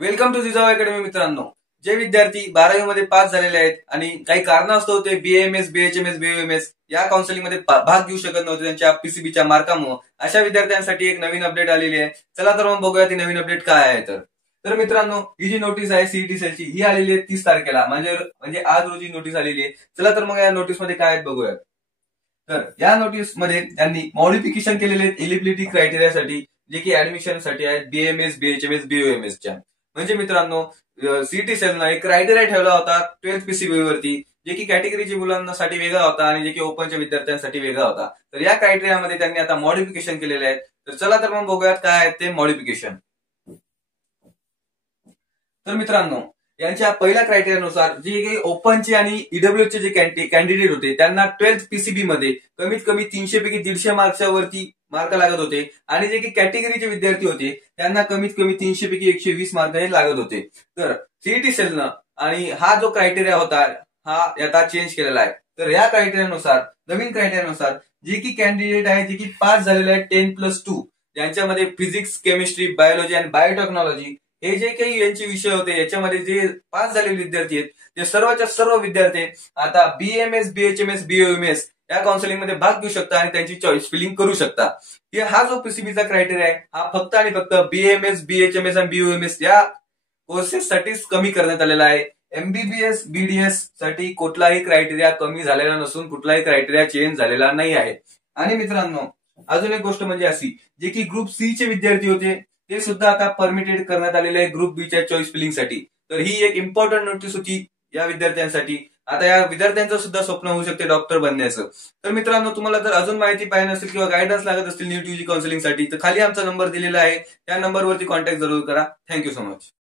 Welcome to Jijau academy. मित्रांनो, जे विद्यार्थी 12वी मध्ये पास झालेले आहेत आणि काही कारणास्तव ते बीएमएस, बीएचएमएस, बीओएमएस या काउन्सिलिंग मध्ये भाग घेऊ शकत नव्हते त्यांच्या पीसीबीच्या मार्कामुळे, अशा विद्यार्थ्यांसाठी एक नवीन अपडेट आलेली आहे. चला तर मग बघूया ती नवीन अपडेट काय आहे. तर मित्रांनो, ही जी नोटीस आहे सीईटी सेलची ही आलेली आहे 30 तारखेला, म्हणजे आज रोजी नोटीस आलेली आहे. चला तर मग या नोटीस मध्ये काय आहेत बघूया. तर या नोटीस मध्ये त्यांनी मॉडिफिकेशन केलेले आहेत एलिजिबिलिटी क्रायटेरियासाठी, जे की ऍडमिशन साठी आहेत बीएमएस, बीएचएमएस, बीओएमएसच्या. म्हणजे मित्रांनो, सीईटी सेलनं एक क्रायटेरिया ठेवला होता 12th पीसीबी वरती, जे की कॅटेगरीच्या मुलांसाठी वेगळा होता आणि जे की ओपनच्या विद्यार्थ्यांसाठी वेगळा होता. तर या क्रायटेरियामध्ये त्यांनी आता मॉडिफिकेशन केलेले आहेत. तर चला तर मग बघूयात काय आहेत ते मॉडिफिकेशन. तर मित्रांनो, यांच्या पहिल्या क्रायटेरियानुसार जे काही ओपनचे आणि ईडब्ल्यूचे जे कॅन्डिडेट होते त्यांना 12th पीसीबी मध्ये कमीत कमी 300 पैकी 150 मार्क्सच्या वरती मार्क लागत होते आणि जे काही कॅटेगरीचे विद्यार्थी होते त्यांना कमीत कमी 300 पैकी 120 मार्क हे लागत होते. तर सीईटी सेलनं आणि हा जो क्रायटेरिया होता हा आता चेंज केलेला आहे. तर या क्रायटेरियानुसार, नवीन क्रायटेरियानुसार जे की कॅन्डिडेट आहे जे की पास झालेले आहेत 10+2, ज्यांच्यामध्ये फिजिक्स, केमिस्ट्री, बायोलॉजी आणि बायोटेक्नॉलॉजी हे जे काही यांचे विषय होते याच्यामध्ये जे पास झालेले विद्यार्थी आहेत ते सर्वच्या सर्व विद्यार्थी आता बीएमएस, बीएचएमएस, बीओएमएस या काउन्सिलिंग मध्ये भाग घेऊ शकता आणि त्यांची चॉईस फिलिंग करू शकता. हा जो पीसीबीचा क्रायटेरिया आहे हा फक्त आणि फक्त बीएमएस, बीएचएमएस आणि बीओएमएस या कोर्सेस साठीच कमी करण्यात आलेला आहे. एमबीबीएस, बीडीएस साठी कुठलाही क्रायटेरिया कमी झालेला नसून कुठलाही क्रायटेरिया चेंज झालेला नाही आहे. आणि मित्रांनो, अजून एक गोष्ट म्हणजे अशी, जे की ग्रुप सी चे विद्यार्थी होते ते सुद्धा आता परमिटेड करण्यात आलेले आहे ग्रुप बी च्या चॉईस फिलिंग साठी. तर ही एक इम्पॉर्टंट नोटीस होती या विद्यार्थ्यांसाठी. आता या विद्यार्थ्यांचं सुद्धा स्वप्न होऊ शकते डॉक्टर बनण्याचं. तर मित्रांनो, तुम्हाला जर अजून माहिती पाहिजे असेल किंवा गायडन्स लागत असतील नीट यूजी काउन्सिलिंग साठी तर खाली आमचा नंबर दिलेला आहे, त्या नंबरवरती कॉन्टॅक्ट जरूर करा. Thank you so much.